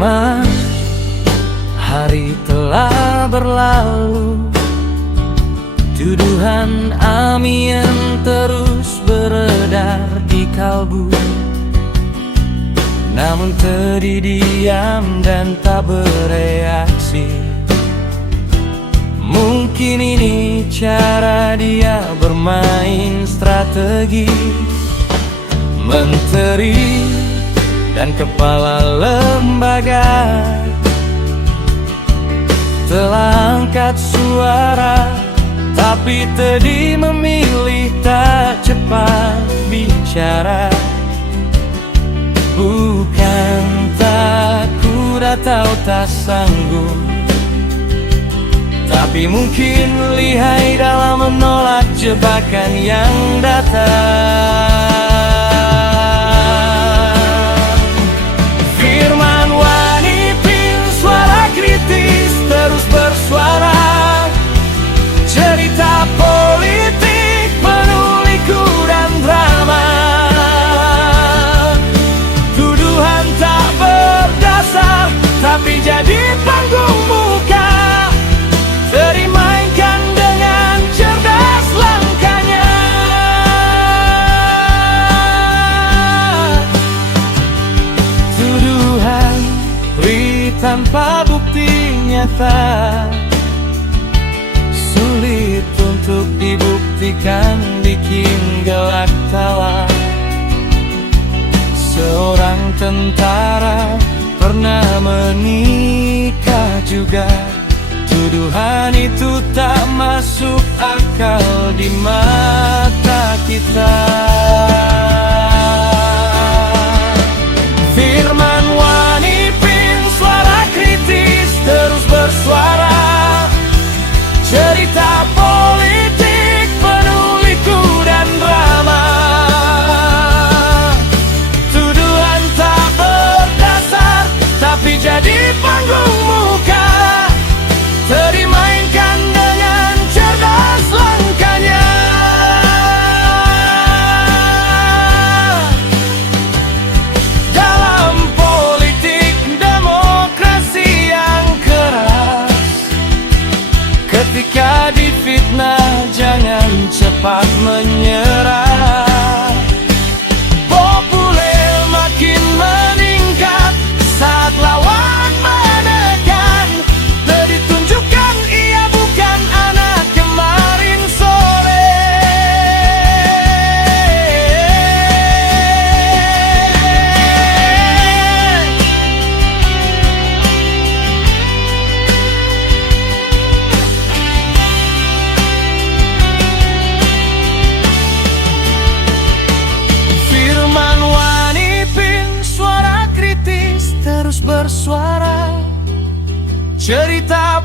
Lama hari telah berlalu, tuduhan amian terus beredar di kalbu. Namun Teddy diam dan tak bereaksi. Mungkin ini cara dia bermain strategi. Menteri dan kepala lembaga telah angkat suara, tapi Teddy memilih tak cepat bicara. Bukan takut atau tak sanggup, tapi mungkin lihai dalam menolak jebakan yang datang. Firman Wanipin, suara kritis terus bersuara. Cerita politik penuh liku dan drama. Tuduhan tak berdasar, tapi jadi panggung muka. Dimainkan dengan cerdas langkahnya. Tuduhan tanpa bukti nyata, sulit untuk dibuktikan, bikin gelak tawa. Seorang tentara pernah menikah juga. Tuduhan itu tak masuk akal di mata kita. Firman Wanipin, suara kritis terus bersuara. Cerita politik penuh liku dan drama. Tuduhan tak berdasar, tapi jadi panggung muka. Dimainkan dengan cerdas langkahnya. Dalam politik demokrasi yang keras, ketika difitnah jangan cepat menyerah. Populer makin meningkat saat lawan menekan. Tunjukkan ia bukan anak kemarin sore. Firman Wanipin, suara kritis terus bersuara. Cerita